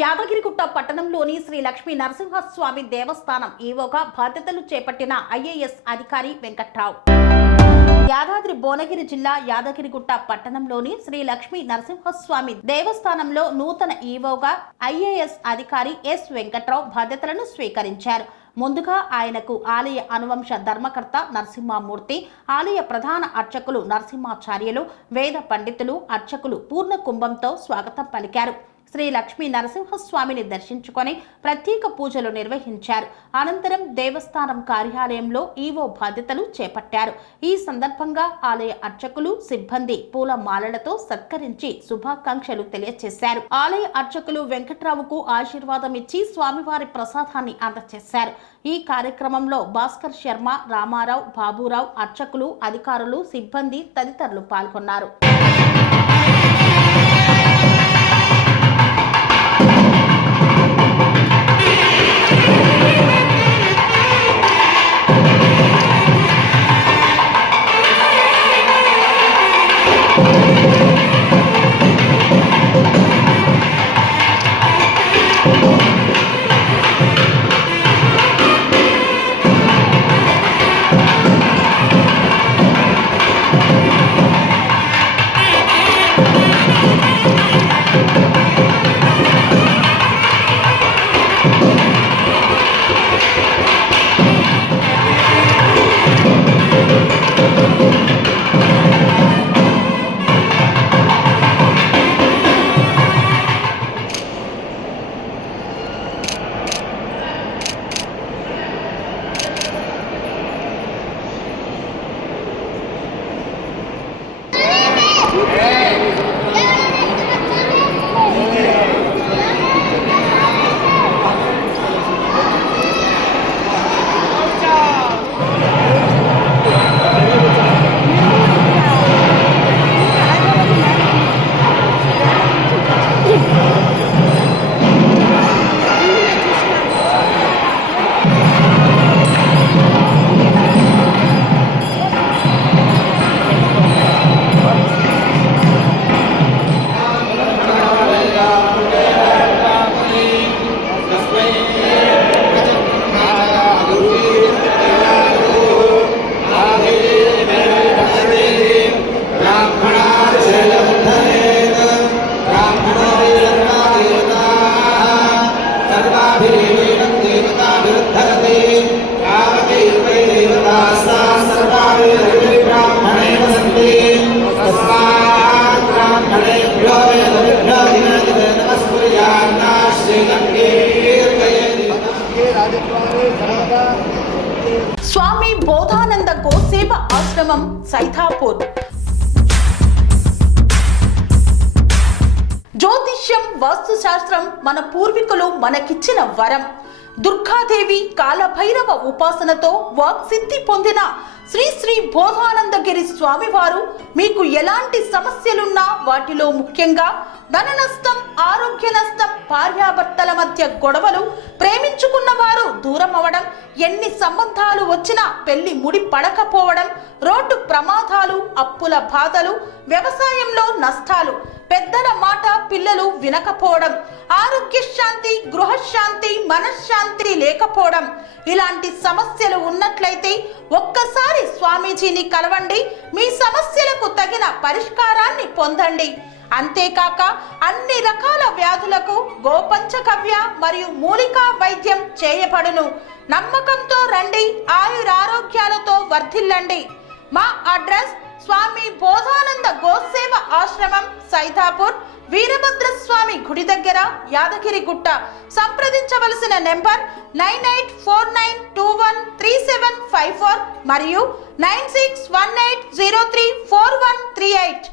యాదగిరిగుట్ట పట్టణంలోని శ్రీ లక్ష్మీ నరసింహస్వామి దేవస్థానం ఈవోగా బాధ్యతలు చేపట్టిన ఐఏఎస్ అధికారి వెంకట్రావు. యాదాద్రి భువనగిరి జిల్లా యాదగిరిగుట్ట పట్టణంలోని శ్రీ లక్ష్మీ నరసింహస్వామి దేవస్థానంలో నూతన ఈవోగా ఐఏఎస్ అధికారి ఎస్ వెంకట్రావు బాధ్యతలను స్వీకరించారు. ముందుగా ఆయనకు ఆలయ అనువంశ ధర్మకర్త నరసింహమూర్తి, ఆలయ ప్రధాన అర్చకులు నరసింహాచార్యులు, వేద పండితులు, అర్చకులు పూర్ణ కుంభంతో స్వాగతం పలికారు. శ్రీ లక్ష్మీ నరసింహస్వామిని దర్శించుకొని ప్రత్యేక పూజలు నిర్వహించారు. అనంతరం దేవస్థానం కార్యాలయంలో ఈవో బాధ్యతలు చేపట్టారు. ఈ సందర్భంగా ఆలయ అర్చకులు, సిబ్బంది పూల మాలలతో సత్కరించి శుభాకాంక్షలు తెలియజేశారు. ఆలయ అర్చకులు వెంకట్రావుకు ఆశీర్వాదం ఇచ్చి స్వామివారి ప్రసాదాన్ని అందజేశారు. ఈ కార్యక్రమంలో భాస్కర్ శర్మ, రామారావు, బాబురావు, అర్చకులు, అధికారులు, సిబ్బంది తదితరులు పాల్గొన్నారు. స్వామి బోధానంద గోసేవ ఆశ్రమం సైథాపూర్. జ్యోతిష్యం, వాస్తుశాస్త్రం మన పూర్వీకులు మనకిచ్చిన వరం. దుర్గాదేవి, కాలభైరవ ఉపాసనతో వాక్సిద్ధి పొందిన శ్రీ శ్రీ బోధానందగిరి స్వామివారు మీకు ఎలాంటి సమస్యలున్నా, వాటిలో ముఖ్యంగా ధన నష్టం, ఆరోగ్య నష్టం, భార్యాభర్తల మధ్య గొడవలు, ప్రేమించుకున్న వారు దూరం అవడం, ఎన్ని సంబంధాలు వచ్చినా పెళ్లి ముడి పడకపోవడం, రోడ్డు ప్రమాదాలు, అప్పుల బాధలు, వ్యవసాయంలో నష్టాలు, పెద్దల మాట పిల్లలు వినకపోవడం, ఆరోగ్య శాంతి, గృహశాంతి, మనశ్శాంతి లేకపోవడం, ఇలాంటి సమస్యలు ఉన్నట్లయితే ఒక్కసారి స్వామీజీని కలవండి. మీ సమస్యలకు తగిన పరిష్కారాన్ని పొందండి. అంతేకాక అన్ని రకాల వ్యాధులకు గోపంచకవ్య మరియు మూలికా వైద్యం చేయబడును. నమ్మకంతో రండి, ఆయురారోగ్యాలతో వర్ధిల్లండి. మా అడ్రస్ స్వామి బోధానంద గోసేవ ఆశ్రమం సైథాపూర్, వీరభద్రస్వామి గుడి దగ్గర, యాదగిరిగుట్ట. సంప్రదించవలసిన నెంబర్ 9849213754 మరియు 9618034138.